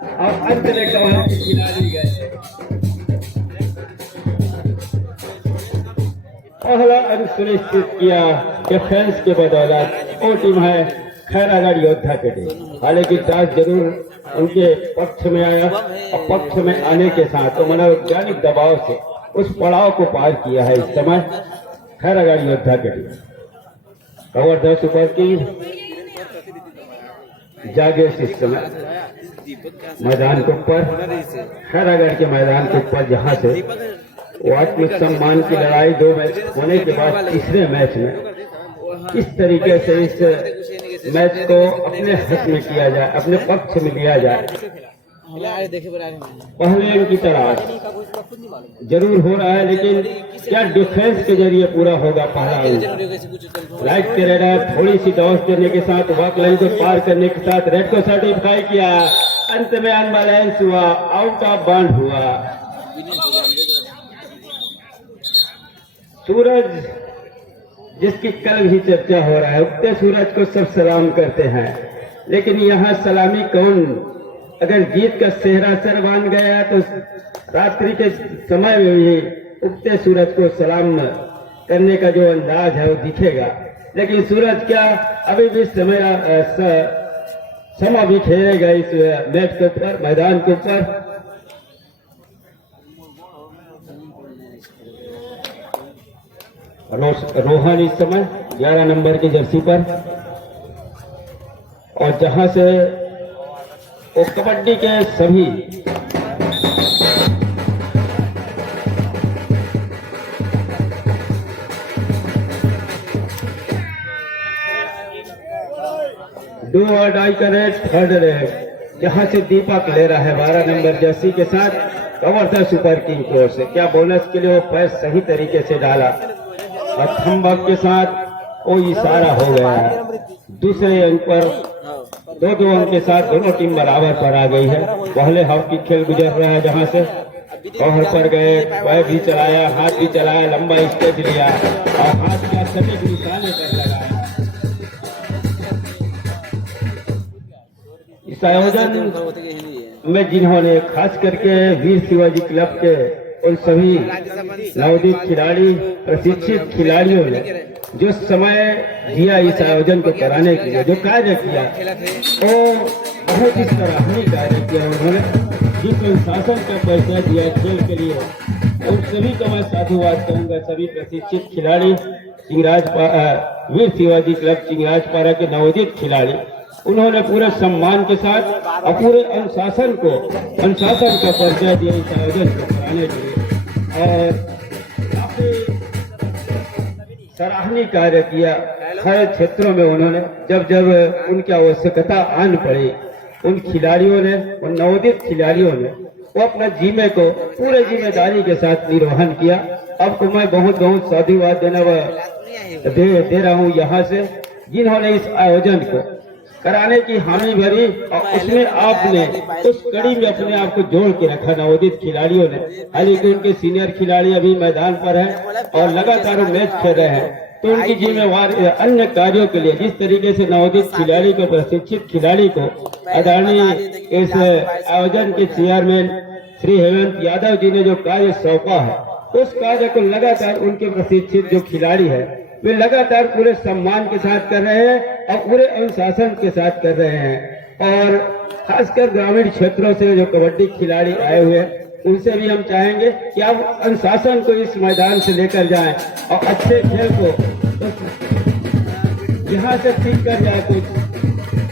और अंत में कमर की खिलाड़ी गए। पहला अंक सुनिश्चित किया डिफेंस के बदौलत वो टीम है खैरागढ़ योद्धा की टीम। हालांकि टॉस जरूर उनके पक्ष में आया और पक्ष में आने के साथ तो मनोवैज्ञानिक दबाव से उस पड़ाव को पार किया है इस समय खैरागढ़ योद्धा की टीम। कवर सुपर किंग जागे इस समय मैदान के ऊपर, खैरागढ़ के मैदान के ऊपर, जहां से वो आत्मसम्मान की लड़ाई 2 मैच होने के बाद तीसरे मैच में किस तरीके से इस मैच को अपने हक में किया जाए, अपने पक्ष में लिया जाए। पहले इनकी तलाश जरूर हो रहा है, लेकिन क्या डिफेंस के जरिए पूरा होगा पहला अंक। राइट के रेडर थोड़ी सी दौड़ देने के साथ वॉक लाइन को पार करने के साथ रेड को सर्टिफाई किया। अंत में अनबैलेंस हुआ, आउट ऑफ बाउंड हुआ। सूरज जिसकी कल भी चर्चा हो रहा है, उगते सूरज को सब सलाम करते हैं, लेकिन यहाँ सलामी कौन? अगर जीत का सेहरा सर बांध गया तो रात्रि के समय में भी उगते सूरज को सलाम करने का जो अंदाज है वो दिखेगा। लेकिन सूरज क्या अभी भी समा भी खेलेगा इस मैच के ऊपर, मैदान के ऊपर। रोहन इस समय 11 नंबर की जर्सी पर, और जहां से वो कबड्डी के सभी डू और डाई का रेड, थर्ड रेड, जहां से दीपक ले रहा है 12 नंबर जर्सी के साथ कवर था सुपर किंग की ओर से। क्या बोनस के लिए वो पैर सही तरीके से डाला और थम्बक के साथ वो इशारा हो गया है। दूसरे अंक पर 2-2 अंक के साथ दोनों टीम बराबर पर आ गई है। पहले हॉकी खेल गुजर रहा है, जहां से कवर पर गए, पैर भी चलाया, हाथ भी चलाया, लंबा स्टेज लिया और हाथ का सटीक निशाने पर लगाया। इस आयोजन में जिन्होंने खास करके वीर शिवाजी क्लब के उन सभी नवोदित खिलाड़ी, प्रशिक्षित खिलाड़ियों ने जो समय दिया इस आयोजन को कराने के लिए, जो कार्य किया, वो बहुत ही सराहनीय कार्य किया उन्होंने। जिस अनुशासन का परिचय दिया खेल के लिए, उन सभी का मैं साधुवाद कहूँगा। सभी प्रशिक्षित खिलाड़ी, वीर शिवाजी क्लब चिंगराजपारा के नवोदित खिलाड़ी, उन्होंने पूरे सम्मान के साथ और पूरे अनुशासन का परिचय दिया इस आयोजन को कराने के लिए, और काफी सराहनीय कार्य किया। हर क्षेत्रों में उन्होंने जब उनकी आवश्यकता आन पड़ी, उन खिलाड़ियों ने, उन नवोदित खिलाड़ियों ने वो अपना जीमे को पूरे जिम्मेदारी के साथ निर्वहन किया। अब तो मैं बहुत बहुत साधुवाद दे रहा हूँ यहाँ से, जिन्होंने इस आयोजन को कराने की हामी भरी और उसमें आपने उस कड़ी में अपने आप को जोड़ के रखा नवोदित खिलाड़ियों ने। हालांकि उनके सीनियर खिलाड़ी अभी मैदान पर हैं और लगातार मैच खेल रहे हैं, तो उनकी जिम्मेवारी अन्य कार्यों के लिए, जिस तरीके से नवोदित खिलाड़ी को, प्रशिक्षित खिलाड़ी को आदरणीय इस आयोजन के चेयरमैन श्री हेमंत यादव जी ने जो कार्य सौंपा है, उस कार्य को लगातार उनके प्रशिक्षित जो खिलाड़ी है वे लगातार पूरे सम्मान के साथ कर रहे हैं और पूरे अनुशासन के साथ कर रहे हैं। और खासकर ग्रामीण क्षेत्रों से जो कबड्डी खिलाड़ी आए हुए हैं, उनसे भी हम चाहेंगे कि आप अनुशासन को इस मैदान से लेकर जाएं और अच्छे खेल को यहाँ से सीख कर जाए कुछ,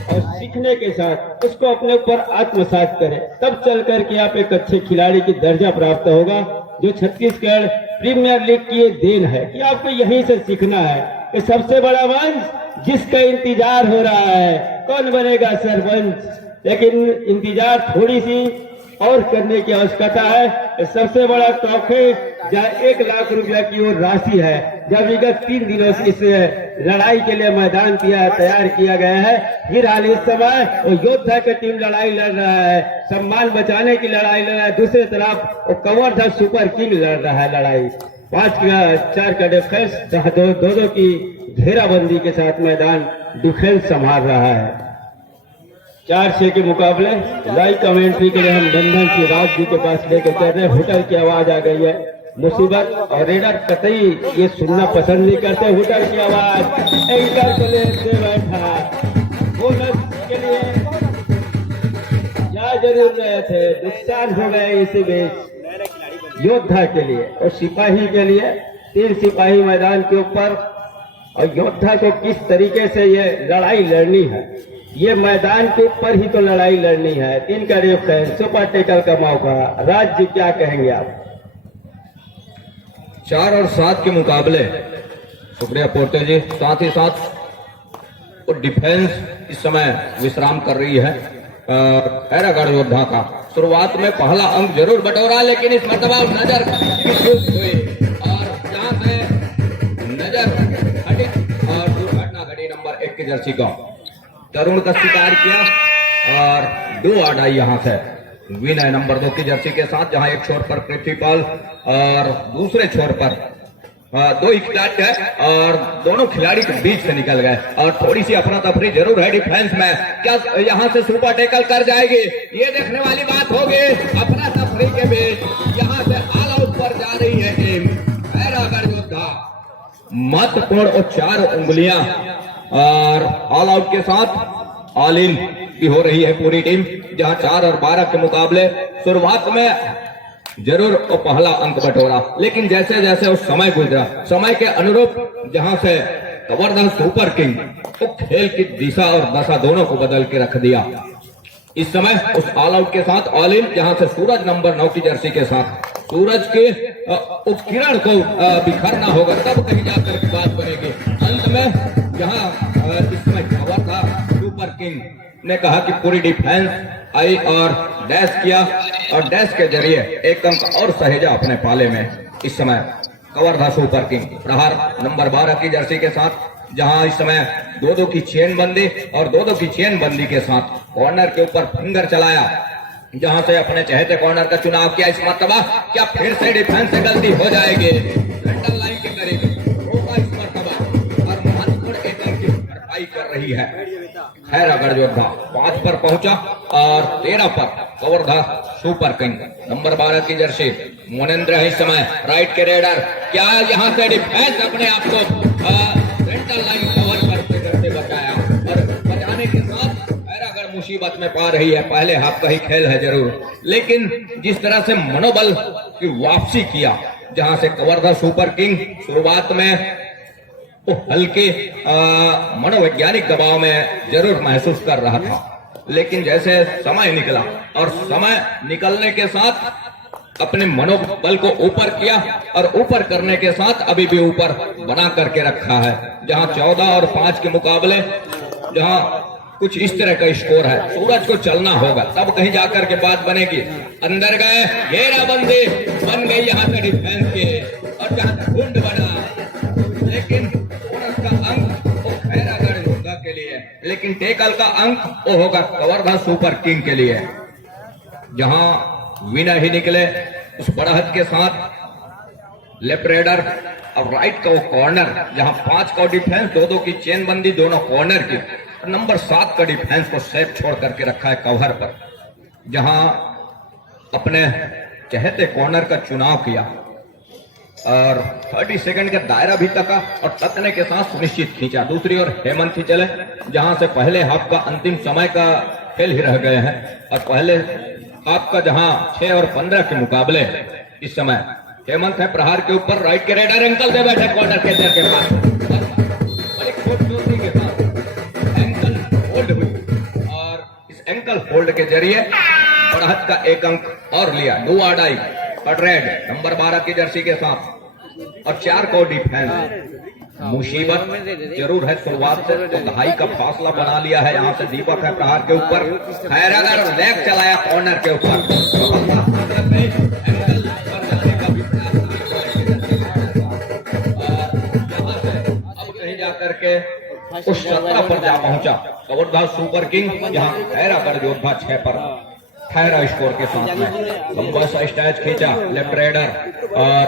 और सीखने के साथ उसको अपने ऊपर आत्मसात करें, तब चल कर के आप एक अच्छे खिलाड़ी की दर्जा प्राप्त होगा। जो छत्तीसगढ़ प्रीमियर लीग की ये देन है कि आपको यहीं से सीखना है। ये सबसे बड़ा मंच जिसका इंतजार हो रहा है, कौन बनेगा सरपंच, लेकिन इंतजार थोड़ी सी और करने की आवश्यकता है। सबसे बड़ा ट्रॉफी जहाँ 1 लाख रुपया की वो राशि है, जब विगत 3 दिनों से इस लड़ाई के लिए मैदान तैयार किया गया है। फिलहाल इस समय वो योद्धा की टीम लड़ाई लड़ रहा है, सम्मान बचाने की लड़ाई लड़ रहा है। दूसरी तरफ वो कवर्धा सुपर किंग लड़ रहा है लड़ाई। 5-4 का डिफेंस, जहाँ 2-2 की घेराबंदी के साथ मैदान डिफेंस संभाल रहा है। 4-6 के मुकाबले लाइव कमेंट्री के लिए हम बंधन शिवराज जी के पास लेकर चल रहे हैं। हुटर की आवाज आ गई है, मुसीबत और रेडर कतई ये सुनना पसंद नहीं करते। हुटर की आवाज एंकर प्लेयर से बैठा बोनस के लिए जा जरूर रहे थे, नुकसान हो गए इसी बीच योद्धा के लिए और सिपाही के लिए। 3 सिपाही मैदान के ऊपर और योद्धा को किस तरीके से ये लड़ाई लड़नी है, ये मैदान के ऊपर ही तो लड़ाई लड़नी है। 3 का रेफ है, सुपर टेकल का मौका। राज जी क्या कहेंगे आप? 4 और 7 के मुकाबले शुक्रिया पोर्टे जी। साथ ही साथ वो डिफेंस इस समय विश्राम कर रही है खैरागढ़ योद्धा का। शुरुआत में पहला अंक जरूर बटोरा, लेकिन इस मरतबा नजर हुई और जहां से नजर हटी और दुर्घटना घटी नंबर 1 की जर्सी का तरुण का शिकार किया और 2 आडाई यहां से विन है नंबर 2 की जर्सी के साथ, जहां एक छोर पर पृथ्वीपाल और दूसरे छोर पर 2 विकेट है और दोनों खिलाड़ी के बीच से निकल गए और थोड़ी सी अफरा तफरी जरूर है डिफेंस में। क्या यहां से सुपर टैकल कर जाएगी, ये देखने वाली बात होगी। अफरा तफरी के बीच यहां से ऑल आउट पर जा रही है टीम खैरागढ़ योद्धा। महत्वपूर्ण और 4 उंगलियां और ऑल आउट के साथ ऑल इन भी हो रही है पूरी टीम, जहां 4 और 12 के मुकाबले शुरुआत में जरूर वो पहला अंक बटोरा, लेकिन जैसे जैसे उस समय गुजरा, समय के अनुरूप जहां से कवर्धा सुपर किंग तो खेल की दिशा और दशा दोनों को बदल के रख दिया। इस समय उस ऑल आउट के साथ ऑल इन, जहां से सूरज नंबर 9 की जर्सी के साथ सूरज के उपकिरण को बिखरना होगा, तब कहीं जाकर की बात बनेगी। अंत में जहां इस समय कवर्धा सुपर किंग ने कहा कि पूरी डिफेंस आई और डैश किया और डैश के जरिए 1 अंक और सहेजा अपने पाले में। इस समय कवर्धा सुपर किंग प्रहार नंबर 12 की जर्सी के साथ, जहां इस समय 2-2 की चेन बंदी और 2-2 की चेन बंदी के साथ कॉर्नर के ऊपर फिंगर चलाया, जहां से अपने चहेते कॉर्नर का चुनाव किया। इस मरतबा क्या फिर से डिफेंस से गलती हो जाएगी? सेंटर लाइन के करीब रोका इस मरतबा और महत्वपूर्ण 1 अंक की भरपाई कर रही है खैरागढ़ योद्धा। 5 पर पहुंचा और 13 पर कवर्धा सुपर किंग नंबर 12 की जर्सी मोनेन्द्र है इस समय राइट के रेडर। क्या यहां से डिफेंस अपने आप को सेंटर लाइन कवर करते बचाया और बचाने के साथ खैरागढ़ मुसीबत में पा रही है। पहले हाफ का ही खेल है जरूर, लेकिन जिस तरह से मनोबल की वापसी किया, जहां से कवर्धा सुपर किंग शुरुआत में तो हल्के मनोवैज्ञानिक दबाव में जरूर महसूस कर रहा था, लेकिन जैसे समय निकला और समय निकलने के साथ अपने मनोबल को ऊपर किया और ऊपर करने के साथ अभी भी ऊपर बना करके रखा है। जहां 14 और 5 के मुकाबले जहां कुछ इस तरह का स्कोर है, सूरज को चलना होगा तब कहीं जाकर के बात बनेगी। अंदर गए, घेराबंदी बन गई यहां से डिफेंस के और जहां झुंड बना, लेकिन का अंक वो खैरागढ़ योद्धा के लिए, लेकिन टेकल का अंक वो होगा कवर्धा सुपर किंग के लिए, जहां विनर ही निकले उस बढ़त के साथ। लेफ्ट रेडर और राइट का वो कॉर्नर, जहां 5 का डिफेंस, 2-2 की चेन बंदी दोनों कॉर्नर की, नंबर 7 का डिफेंस को सेफ छोड़ करके रखा है कवर पर, जहां अपने चहेते कॉर्नर का चुनाव किया और 30 सेकंड का दायरा भी तका और तकने के साथ सुनिश्चित खींचा। दूसरी ओर हेमंत ही चले, जहां से पहले हाफ का अंतिम समय का खेल ही रह गए हैं और पहले हाफ का जहां 6 और 15 के मुकाबले इस समय हेमंत है प्रहार के ऊपर, राइट के रेडर एंकल दे बैठे कॉर्नर के पास, बड़ी खूबसूरती के साथ एंकल होल्ड हुई और इस एंकल होल्ड के जरिए बढ़त का 1 अंक और लिया। 2 आडाई रेड नंबर 12 की जर्सी के साथ और 4 को डिफेंस। मुसीबत जरूर है शुरुआत से, तो 2.5 का फासला बना लिया है। यहाँ से दीपक है प्रहार के ऊपर, खैरागढ़ लेग चलाया कॉर्नर के ऊपर, अब कहीं जाकर के उस 17 पर जा पहुंचा कवर्धा सुपर किंग, जहां खैरागढ़ योद्धा 6 पर ठहरा स्कोर के साथ में लंबा सा स्टैच खींचा लेफ्ट रेडर और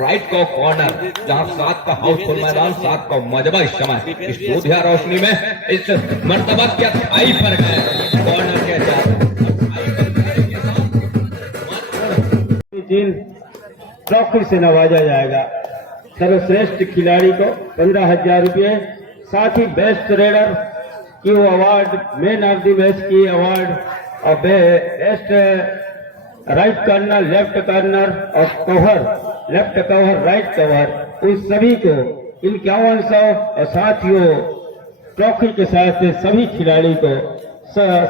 राइट को कॉर्नर, जहां 7 का हाउसफुल मैदान, 7 का मजबा इस समय इस दूधिया रोशनी में इस मर्तबा क्या थाई पर गए कॉर्नर के साथ ट्रॉफी से नवाजा जाएगा। सर्वश्रेष्ठ खिलाड़ी को 15,000 रुपये, साथ ही बेस्ट रेडर की वो award, man of the match की अवार्ड और best right corner, left corner और cover, left cover, right cover, उन सभी को 5100 और साथ ही वो ट्रॉफी के साथ सभी खिलाड़ी को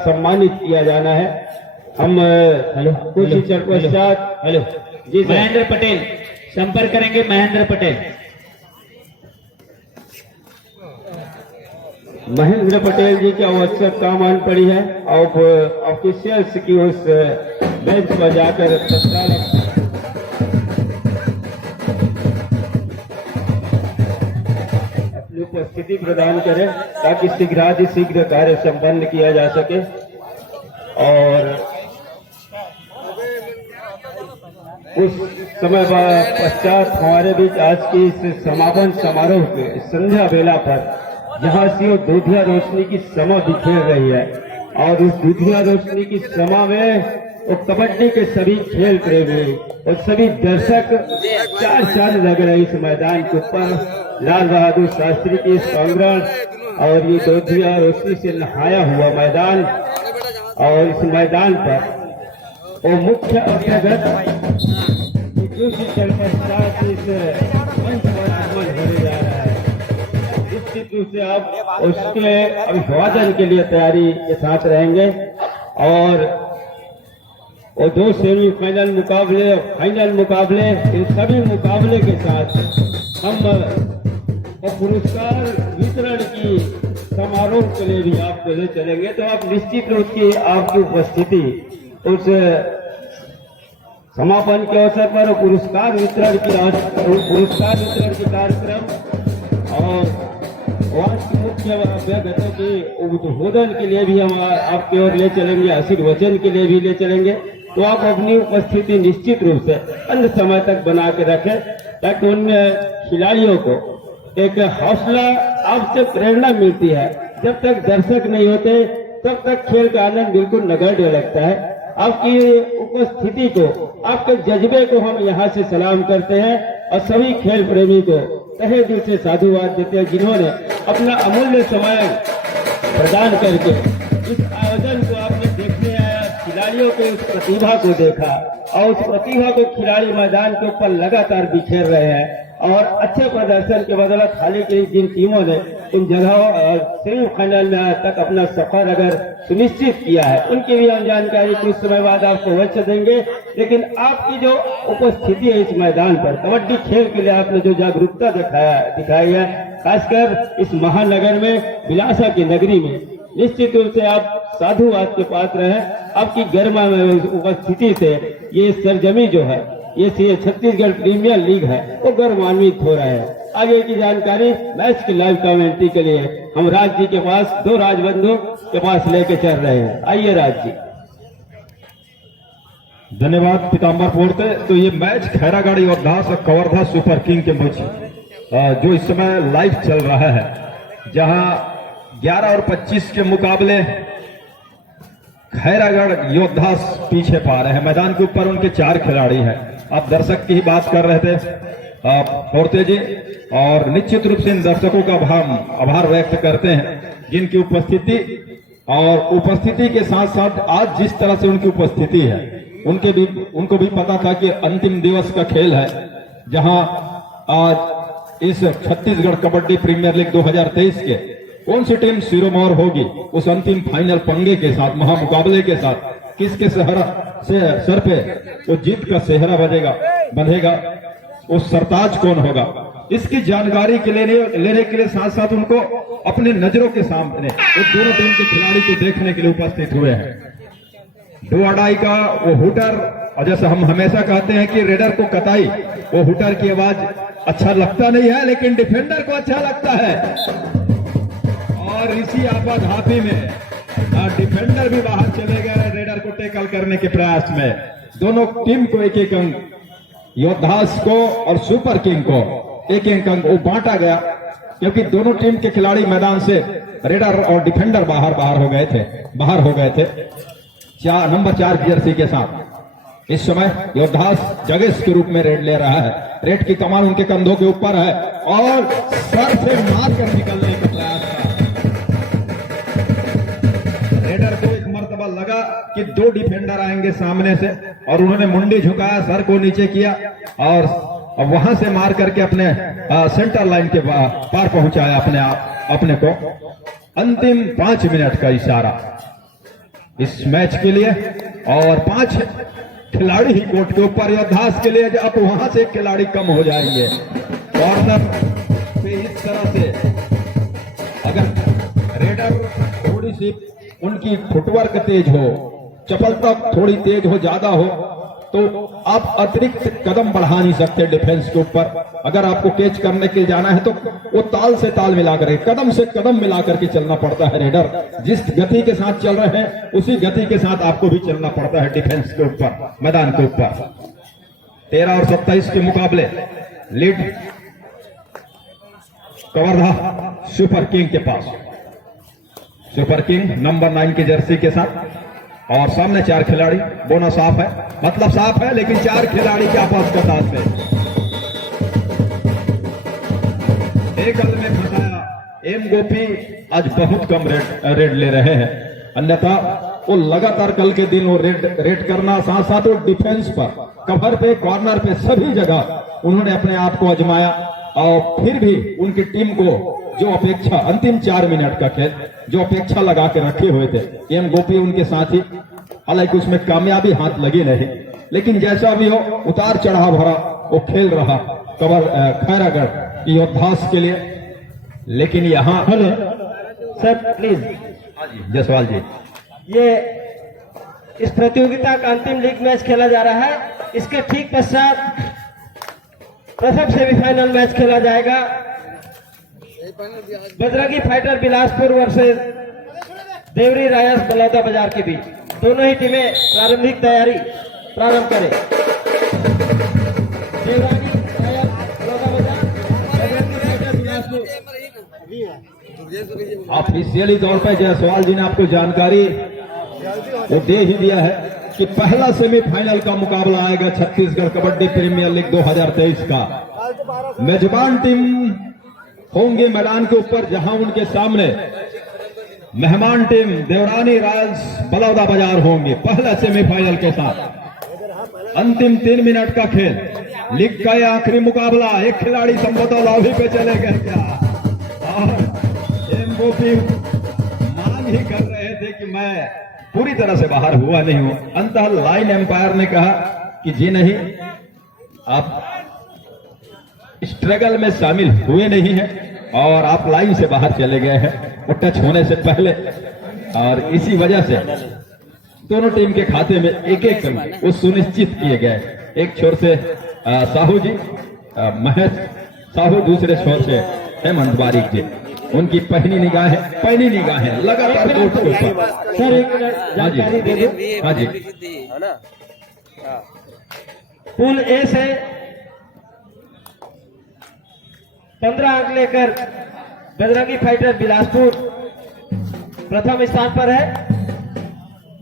सम्मानित किया जाना है। हम कुछ ही चल पश्चात हेलो जी सर। महेंद्र पटेल संपर्क करेंगे। महेंद्र पटेल, महेंद्र पटेल जी की आवश्यक काम आन पड़ी है और ऑफिशियल्स की उस बेंच पर जाकर तत्काल अपनी उपस्थिति प्रदान करें ताकि शीघ्र कार्य संपन्न किया जा सके। और उस समय पश्चात हमारे बीच आज की इस समापन समारोह के संध्या बेला पर जहां से वो दूधिया रोशनी की समा बिखेर रही है और उस दूधिया रोशनी की समा में वो कबड्डी के सभी खेल प्रेमी और सभी दर्शक चार चांद लग रहे इस मैदान के ऊपर। लाल बहादुर शास्त्री की इस प्रांगण और ये दूधिया रोशनी से नहाया हुआ मैदान और इस मैदान पर वो मुख्य अभ्यागत पश्चात इस मंच पर आगमन होने जा रहा है। निश्चित रूप से आप उसके अभिवादन के लिए तैयारी के साथ रहेंगे और वो 2 सेमीफाइनल मुकाबले, फाइनल मुकाबले, इन सभी मुकाबले के साथ हम पुरस्कार वितरण की समारोह के लिए भी आपको ले चलेंगे। तो आप निश्चित रूप से आपकी उपस्थिति उस समापन के अवसर पर पुरस्कार वितरण की कार्यक्रम और मुख्य अभ्यागतों के उद्बोधन के लिए भी हम आपकी ओर ले चलेंगे, आशीर्वचन के लिए भी ले चलेंगे। तो आप अपनी उपस्थिति निश्चित रूप से अन्य समय तक बना के रखें ताकि उन खिलाड़ियों को एक हौसला, आपसे प्रेरणा मिलती है। जब तक दर्शक नहीं होते तब तक खेल का आनंद बिल्कुल नगण्य लगता है। आपकी उपस्थिति को, आपके जज्बे को हम यहाँ से सलाम करते हैं और सभी खेल प्रेमी को तहे दिल से साधुवाद देते हैं जिन्होंने अपना अमूल्य समय प्रदान करके इस आयोजन को आपने देखने आया, खिलाड़ियों के उस प्रतिभा को देखा और उस प्रतिभा को खिलाड़ी मैदान के ऊपर लगातार बिखेर रहे हैं और अच्छे प्रदर्शन के बदौलत हाल ही जिन टीमों ने उन जगहों सेमीफाइनल तक अपना सफर अगर सुनिश्चित किया है उनकी भी हम जानकारी कुछ समय बाद आपको अवश्य देंगे। लेकिन आपकी जो उपस्थिति है इस मैदान पर कबड्डी खेल के लिए आपने जो जागरूकता दिखाई है, खासकर इस महानगर में, विलासा की नगरी में, निश्चित रूप से आप साधुवाद के पात्र हैं। आपकी गर्मा में उपस्थिति से ये सरजमी जो है, ये छत्तीसगढ़ प्रीमियर लीग है, वो गौरवान्वित हो रहा है। आगे की जानकारी मैच की लाइव कमेंट्री के लिए हम राज जी के पास, 2 राजबंधु के पास लेके चल रहे हैं। आइए राज जी। धन्यवाद पीताम्बर पोर्ते। तो ये मैच खैरागढ़ योद्धा और कवर्धा सुपर किंग के बीच जो इस समय लाइव चल रहा है, जहां 11 और 25 के मुकाबले खैरागढ़ योद्धा पीछे पा रहे हैं। मैदान के ऊपर उनके 4 खिलाड़ी हैं। आप दर्शक की ही बात कर रहे थे पोर्ते जी, और निश्चित रूप से इन दर्शकों का आभार व्यक्त करते हैं जिनकी उपस्थिति के साथ साथ आज जिस तरह से उनकी उपस्थिति है, उनको भी पता था कि अंतिम दिवस का खेल है, जहां आज इस छत्तीसगढ़ कबड्डी प्रीमियर लीग 2023 के कौन सी टीम सिरोमौर होगी, उस अंतिम फाइनल पंगे के साथ, महामुकाबले के साथ किसके सर पे वो जीत का सेहरा बंधेगा, उस सरताज कौन होगा, इसकी जानकारी के लेने के लिए साथ साथ उनको अपने नजरों के सामने वो दोनों टीम के खिलाड़ी को देखने के लिए उपस्थित हुए हैं। डो अडाई का वो हुटर, और जैसे हम हमेशा कहते हैं कि रेडर को कताई, वो हुटर की आवाज अच्छा लगता नहीं है, लेकिन डिफेंडर को अच्छा लगता है। और इसी आपाधापी में डिफेंडर भी बाहर चले गए रेडर को टैकल करने के प्रयास में। दोनों टीम को एक एक अंक, योद्धास को और सुपर किंग को एक एक अंक वो बांटा गया, क्योंकि दोनों टीम के खिलाड़ी मैदान से रेडर और डिफेंडर बाहर हो गए थे नंबर 4 जर्सी के साथ। इस समय योद्धास जगेश के रूप में रेड ले रहा है। रेड की कमान उनके कंधों के ऊपर है और सर से मार कर निकलने का प्रयास था। रेडर को एक मर्तबा लगा कि 2 डिफेंडर आएंगे सामने से, और उन्होंने मुंडी झुकाया, सर को नीचे किया और वहां से मार करके अपने सेंटर लाइन के पार पहुंचाया अपने को। अंतिम 5 मिनट का इशारा इस मैच के लिए, और 5 खिलाड़ी ही कोर्ट के ऊपर योद्धास के लिए। अब वहां से खिलाड़ी कम हो जाएंगे कॉर्नर पे। इस तरह से अगर रेडर थोड़ी सी उनकी फुटवर्क तेज हो, चपलता थोड़ी तेज हो, ज्यादा हो, तो आप अतिरिक्त कदम बढ़ा नहीं सकते डिफेंस के ऊपर। अगर आपको कैच करने के लिए जाना है तो वो ताल से ताल मिलाकर, कदम से कदम मिलाकर के चलना पड़ता है। रेडर जिस गति के साथ चल रहे हैं उसी गति के साथ आपको भी चलना पड़ता है डिफेंस के ऊपर, मैदान के ऊपर। 13 और 27 के मुकाबले लीड कवर्धा सुपर किंग के पास। सुपर किंग नंबर 9 की जर्सी के साथ, और सामने 4 खिलाड़ी। बोना साफ है, मतलब साफ है, लेकिन 4 खिलाड़ी के आपस का साथ में एक हल में फंसाया। एम गोपी आज बहुत कम रेड ले रहे हैं, अन्यथा वो लगातार कल के दिन वो रेड करना, साथ साथ वो डिफेंस पर, कवर पे, कॉर्नर पे, सभी जगह उन्होंने अपने आप को आजमाया। और फिर भी उनकी टीम को जो अपेक्षा, अंतिम 4 मिनट का खेल जो अपेक्षा लगा के रखे हुए थे, एम गोपी उनके साथी, हालांकि उसमें कामयाबी हाथ लगी नहीं, लेकिन जैसा भी हो उतार चढ़ाव भरा वो खेल रहा खैरागढ़ योद्धास के लिए। लेकिन यहाँ हेलो सर, प्लीज। जसवाल जी, ये इस प्रतियोगिता का अंतिम लीग मैच खेला जा रहा है। इसके ठीक पश्चात प्रथम सेमीफाइनल मैच खेला जाएगा। बजरंगी फाइटर बिलासपुर वर्सेस देवरी रायस बलौदा बाजार के बीच। दोनों ही टीमें प्रारंभिक तैयारी प्रारंभ करें। देवरानी रायस बलौदा बाजार, बजरंगी फाइटर बिलासपुर। ऑफिशियली तौर पर जायसवाल जी ने आपको जानकारी वो दे ही दिया है कि पहला सेमीफाइनल का मुकाबला आएगा छत्तीसगढ़ कबड्डी प्रीमियर लीग 2023 का। मेजबान टीम होंगे मैदान के ऊपर, जहां उनके सामने मेहमान टीम देवरानी रायल्स बलौदा बाजार होंगे पहला सेमीफाइनल के साथ। अंतिम 3 मिनट का खेल, लीग का यह आखिरी मुकाबला। एक खिलाड़ी संभवतः लॉबी पे चले गए क्या, और एम गोपी मांग ही कर रहे थे कि मैं पूरी तरह से बाहर हुआ नहीं हूं। अंततः लाइन एम्पायर ने कहा कि जी नहीं, आप स्ट्रगल में शामिल हुए नहीं हैं और आप लाइन से बाहर चले गए हैं वो टच होने से पहले, और इसी वजह से दोनों टीम के खाते में एक एक अंक वो सुनिश्चित किए गए। एक छोर से साहू जी, महेश साहू, दूसरे छोर से हेमंत बारिक जी। उनकी पहली निगाहें लगातार कोर्ट के ऊपर। सर एक मिनट जानकारी दे दो। हाँ जी, पूल ए से 15 अंक लेकर बजरंगी फाइटर बिलासपुर प्रथम स्थान पर है।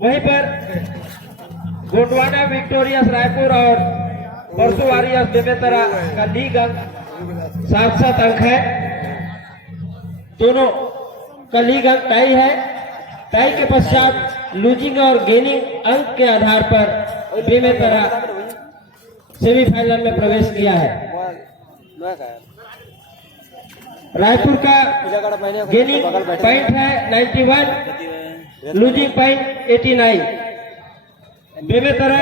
वहीं पर गोंडवाना विक्टोरियस रायपुर और परसू वॉरियर्स बेमेतरा का लीग अंक 7-7 अंक है। दोनों का लीग अंक टाई है। टाई के पश्चात लूजिंग और गेनिंग अंक के आधार पर बेमेतरा सेमीफाइनल में प्रवेश किया है। रायपुर का गेनिंग पॉइंट है 91, losing point 89। Bemetara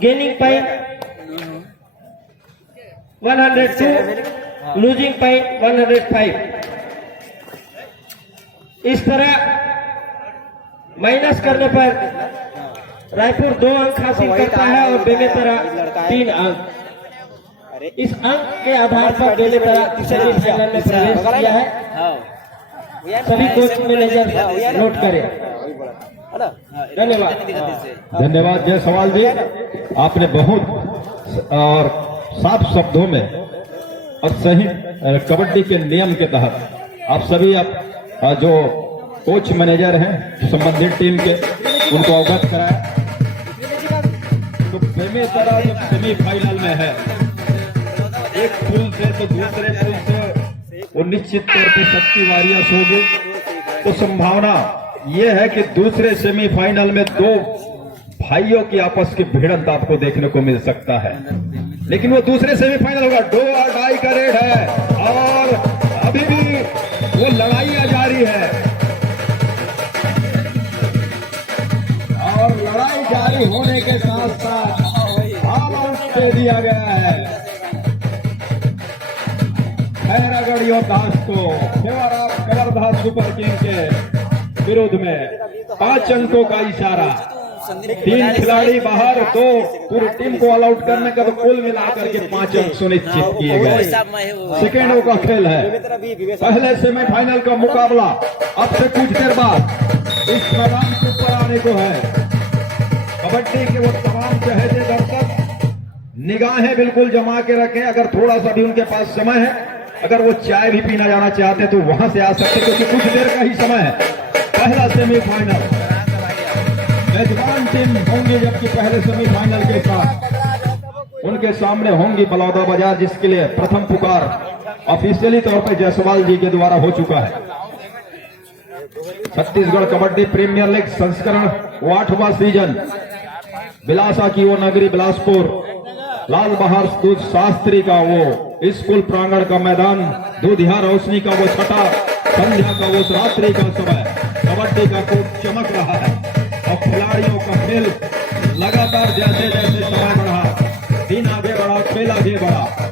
gaining point 102, losing point 105। इस तरह माइनस करने पर रायपुर 2 अंक हासिल करता है और बेमेतरा 3 अंक। इस अंक के आधार पर बेमेतरा सेमीफाइनल में प्रवेश किया है। सभी कोच मैनेजर नोट करें। धन्यवाद। धन्यवाद जयसवाल जी, आपने बहुत और साफ शब्दों में और सही कबड्डी के नियम के तहत आप सभी जो कोच मैनेजर हैं संबंधित टीम के उनको अवगत कराया। तो बेमेतरा जब सेमीफाइनल में है एक पुल से तो दूसरे पुल से वो निश्चित तौर पे शक्ति वारियर्स होगी, तो संभावना ये है कि दूसरे सेमीफाइनल में दो भाइयों की आपस की भिड़ंत आपको देखने को मिल सकता है। लेकिन वो दूसरे सेमीफाइनल होगा, 2 और 2.5 का रेट है और अभी भी वो लड़ाइयां जारी है और लड़ाई जारी होने के साथ साथ ऑल आउट दे दिया गया है खैरागढ़ योद्धास को favour of Kawardha super king के विरोध में। 5 अंकों का इशारा, 3 खिलाड़ी बाहर, 2 पूरी टीम को ऑल आउट करने का, तो कुल मिलाकर के 5 अंक सुनिश्चित किए गए। सेकेंडों का खेल है, पहले सेमीफाइनल का मुकाबला अब से कुछ देर बाद इस मैदान के ऊपर आने को है। कबड्डी के वो तमाम चहेते दर्शक निगाहें बिल्कुल जमा के रखें। अगर थोड़ा सा भी उनके पास समय है, अगर वो चाय भी पीना जाना चाहते हैं तो वहां से आ सकते, क्योंकि कुछ देर का ही समय है। पहला सेमीफाइनल मेजबान टीम होंगी, जबकि पहले सेमीफाइनल के साथ उनके सामने होंगी बलौदा बाजार, जिसके लिए प्रथम पुकार ऑफिशियली तौर पर जायसवाल जी के द्वारा हो चुका है। छत्तीसगढ़ कबड्डी प्रीमियर लीग संस्करण 8वां सीजन बिलासा की वो नगरी बिलासपुर, लाल बहादुर शास्त्री का वो स्कूल प्रांगण का मैदान, दूधिया रोशनी का वो छठा, संध्या का वो रात्रि का समय, कबड्डी का कोट चमक रहा है और खिलाड़ियों का खेल लगातार जैसे जैसे समय बढ़ा, दिन आगे बढ़ा, खेल आगे बढ़ा,